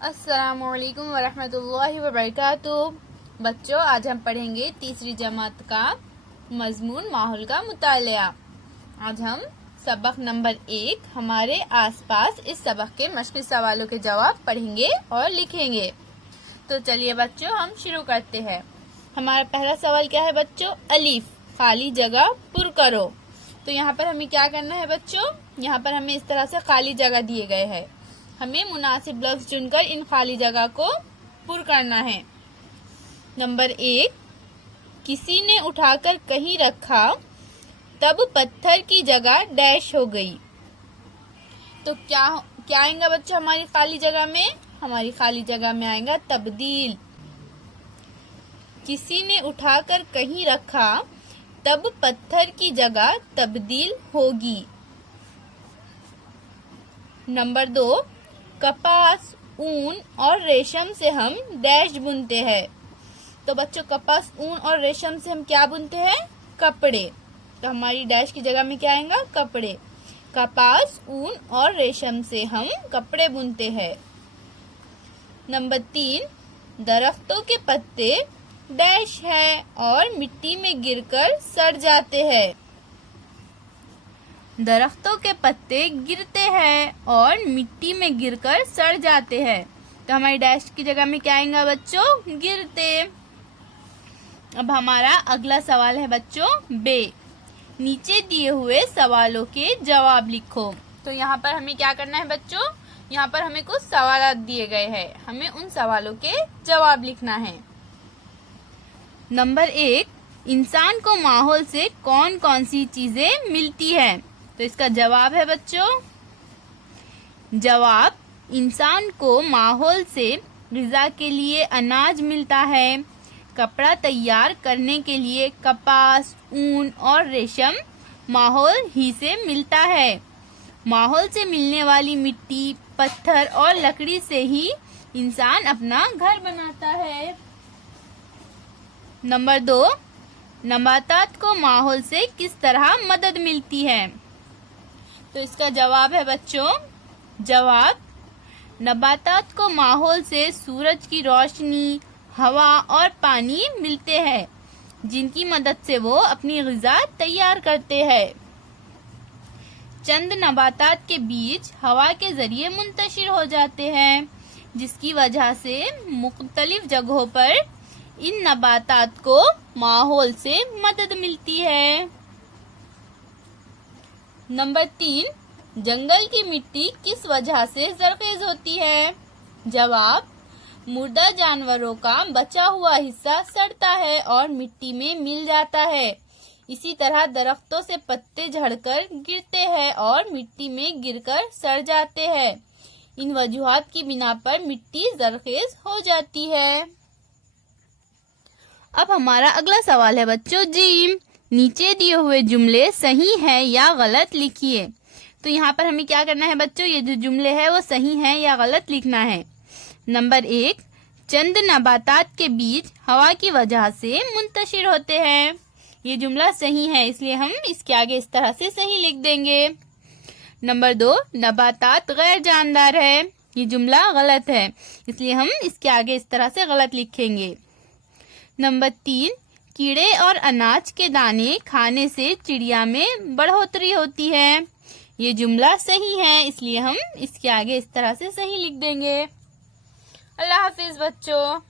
अस्सलामुअलैकुम वरहमतुल्लाहि वबरकातुह। बच्चों, आज हम पढ़ेंगे तीसरी जमात का मजमून माहौल का मुतालिया। आज हम सबक नंबर 1 हमारे आसपास इस सबक के मशक़ी सवालों के जवाब पढ़ेंगे और लिखेंगे। तो चलिए बच्चों, हम शुरू करते हैं। हमारा पहला सवाल क्या है बच्चों? अलीफ, खाली जगह पुर करो। तो यहाँ पर हमें क्या करना है बच्चों? यहाँ पर हमें इस तरह से खाली जगह दिए गए हैं। हमें मुनासिब लफ्ज चुनकर इन खाली जगह को पुर करना है। नंबर 1, किसी ने उठाकर कहीं रखा, तब पत्थर की जगह डैश हो गई। तो क्या आएगा बच्चों हमारी खाली जगह में? हमारी खाली जगह में आएगा तब्दील। किसी ने उठाकर कहीं रखा, तब पत्थर की जगह तब्दील होगी। नंबर 2, कपास, ऊन और रेशम से हम डैश बुनते हैं। तो बच्चों, कपास, ऊन और रेशम से हम क्या बुनते हैं? कपड़े। तो हमारी डैश की जगह में क्या आएगा? कपड़े। कपास, ऊन और रेशम से हम कपड़े बुनते हैं। नंबर 3, दरख्तों के पत्ते डैश है और मिट्टी में गिरकर सड़ जाते हैं। दरख्तों के पत्ते गिरते हैं और मिट्टी में गिरकर सड़ जाते हैं। तो हमारी डैश की जगह में क्या आएगा बच्चों? गिरते। अब हमारा अगला सवाल है बच्चों बे। नीचे दिए हुए सवालों के जवाब लिखो। तो यहाँ पर हमें क्या करना है बच्चों? यहाँ पर हमें कुछ सवाल दिए गए हैं, हमें उन सवालों के जवाब लिखना है। नंबर 1, इंसान को माहौल से कौन कौन सी चीजें मिलती है? तो इसका जवाब है बच्चों, जवाब, इंसान को माहौल से ग़िज़ा के लिए अनाज मिलता है, कपड़ा तैयार करने के लिए कपास, ऊन और रेशम माहौल ही से मिलता है। माहौल से मिलने वाली मिट्टी, पत्थर और लकड़ी से ही इंसान अपना घर बनाता है। नंबर 2, नबातात को माहौल से किस तरह मदद मिलती है? तो इसका जवाब है बच्चों, जवाब, नबातात को माहौल से सूरज की रोशनी, हवा और पानी मिलते हैं, जिनकी मदद से वो अपनी ग़िज़ा तैयार करते हैं। चंद नबातात के बीज हवा के जरिए मुंतशिर हो जाते हैं, जिसकी वजह से मुख्तलिफ जगहों पर इन नबातात को माहौल से मदद मिलती है। नंबर 3, जंगल की मिट्टी किस वजह से ज़रख़ेज़ होती है? जवाब, मुर्दा जानवरों का बचा हुआ हिस्सा सड़ता है और मिट्टी में मिल जाता है। इसी तरह दरख्तों से पत्ते झड़कर गिरते हैं और मिट्टी में गिरकर सड़ जाते हैं। इन वजूहात की बिना पर मिट्टी ज़रख़ेज़ हो जाती है। अब हमारा अगला सवाल है बच्चों जीम। नीचे दिए हुए जुमले सही है या गलत लिखिए। तो यहाँ पर हमें क्या करना है बच्चों? ये जो जुमले हैं वो सही है या गलत लिखना है। नंबर 1, चंद नबातात के बीज हवा की वजह से मुंतशिर होते हैं। ये जुमला सही है, इसलिए हम इसके आगे इस तरह से सही लिख देंगे। नंबर 2, नबातात गैर जानदार है। ये जुमला गलत है, इसलिए हम इसके आगे इस तरह से गलत लिखेंगे। नंबर 3, कीड़े और अनाज के दाने खाने से चिड़िया में बढ़ोतरी होती है। ये जुमला सही है, इसलिए हम इसके आगे इस तरह से सही लिख देंगे। अल्लाह हाफिज बच्चों।